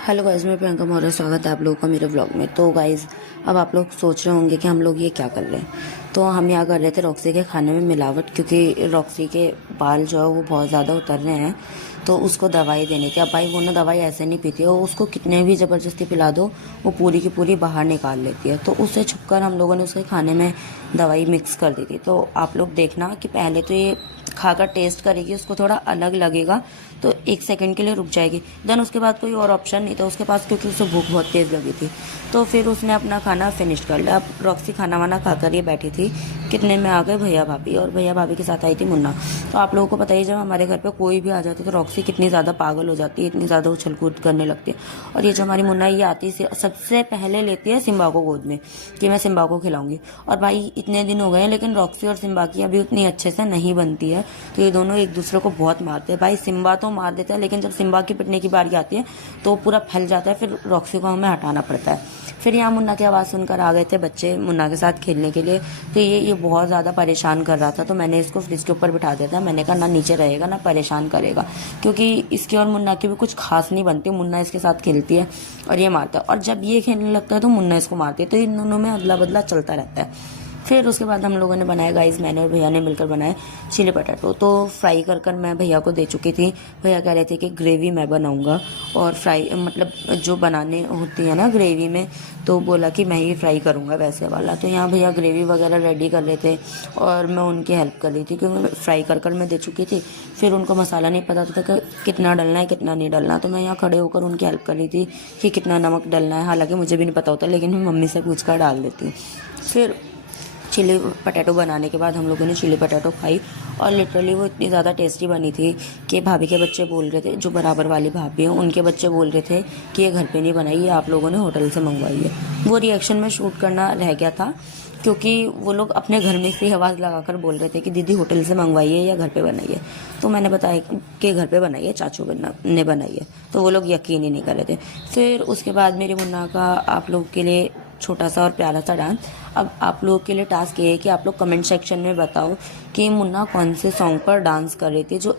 Hello guys, मैं प्रियंका मौर्य। स्वागत है आप लोगों का मेरे व्लॉग में। तो गाइस, अब आप लोग सोच रहे होंगे कि हम लोग ये क्या कर रहे हैं। तो हम यहाँ कर रहे थे रॉक्सी के खाने में मिलावट, क्योंकि रॉक्सी के बाल जो है वो बहुत ज़्यादा उतर रहे हैं। तो उसको दवाई देने की, अब भाई वो ना दवाई ऐसे नहीं पीती है, वो उसको कितने भी ज़बरदस्ती पिला दो वो पूरी की पूरी बाहर निकाल लेती है। तो उससे छुपकर हम लोगों ने उसके खाने में दवाई मिक्स कर दी थी। तो आप लोग देखना कि पहले तो ये खाकर टेस्ट करेगी, उसको थोड़ा अलग लगेगा तो 1 सेकंड के लिए रुक जाएगी। देन उसके बाद कोई और ऑप्शन नहीं था उसके पास, क्योंकि उसे भूख बहुत तेज़ लगी थी। तो फिर उसने अपना खाना फिनिश कर लिया। अब रॉक्सी खाना वाना खाकर ये बैठी थी, कितने में आ गए भैया भाभी, और भैया भाभी के साथ आई थी मुन्ना। तो आप लोगों को पता ही, जब हमारे घर पे कोई भी आ जाता है तो रॉक्सी कितनी ज़्यादा पागल हो जाती है, इतनी ज़्यादा उछल कूद करने लगती है। और ये जो हमारी मुन्ना, ये आती है सबसे पहले लेती है सिम्बा को गोद में कि मैं सिम्बा को खिलाऊंगी। और भाई इतने दिन हो गए हैं, लेकिन रॉक्सी और सिम्बा की अभी उतनी अच्छे से नहीं बनती है। तो ये दोनों एक दूसरे को बहुत मारते हैं। भाई सिम्बा तो मार देता है, लेकिन जब सिम्बा की पिटने की बारी आती है तो पूरा फैल जाता है, फिर रॉक्सी को हमें हटाना पड़ता है। फिर यहाँ मुन्ना की आवाज़ सुनकर आ गए थे बच्चे मुन्ना के साथ खेलने के लिए। तो ये बहुत ज़्यादा परेशान कर रहा था, तो मैंने इसको फ्रिज के ऊपर बिठा दिया था। मैंने कहा ना नीचे रहेगा ना परेशान करेगा, क्योंकि इसकी और मुन्ना की भी कुछ खास नहीं बनती। मुन्ना इसके साथ खेलती है और ये मारता है, और जब ये खेलने लगता है तो मुन्ना इसको मारती है। तो इन दोनों में अदला बदला चलता रहता है। फिर उसके बाद हम लोगों ने बनाया गाइस, मैंने और भैया ने मिलकर बनाए चिली पटाटो। तो फ्राई कर मैं भैया को दे चुकी थी। भैया कह रहे थे कि ग्रेवी मैं बनाऊंगा, और फ्राई मतलब जो बनाने होती है ना ग्रेवी में, तो बोला कि मैं ही फ्राई करूंगा वैसे वाला। तो यहाँ भैया ग्रेवी वगैरह रेडी कर रहे थे और मैं उनकी हेल्प कर रही थी, क्योंकि फ्राई कर मैं दे चुकी थी। फिर उनको मसाला नहीं पता था कि कितना डलना है कितना नहीं डलना, तो मैं यहाँ खड़े होकर उनकी हेल्प कर रही थी कि कितना नमक डलना है। हालांकि मुझे भी नहीं पता होता, लेकिन मैं मम्मी से पूछ कर डाल देती। फिर चिली पटेटो बनाने के बाद हम लोगों ने चिली पटेटो खाई, और लिटरली वो इतनी ज़्यादा टेस्टी बनी थी कि भाभी के बच्चे बोल रहे थे, जो बराबर वाली भाभी हैं उनके बच्चे बोल रहे थे कि ये घर पे नहीं बनाई, ये आप लोगों ने होटल से मंगवाई है। वो रिएक्शन में शूट करना रह गया था, क्योंकि वो लोग अपने घर में से आवाज़ लगाकर बोल रहे थे कि दीदी होटल से मंगवाई है या घर पे बनाई है। तो मैंने बताया कि घर पे बनाई है, चाचू ने बनाई है। तो वो लोग यकीन ही नहीं कर रहे थे। फिर उसके बाद मेरी मुन्ना का आप लोग के लिए छोटा सा और प्यारा सा डांस। अब आप लोगों के लिए टास्क ये है कि आप लोग कमेंट सेक्शन में बताओ कि मुन्ना कौन से सॉन्ग पर डांस कर रही थी जो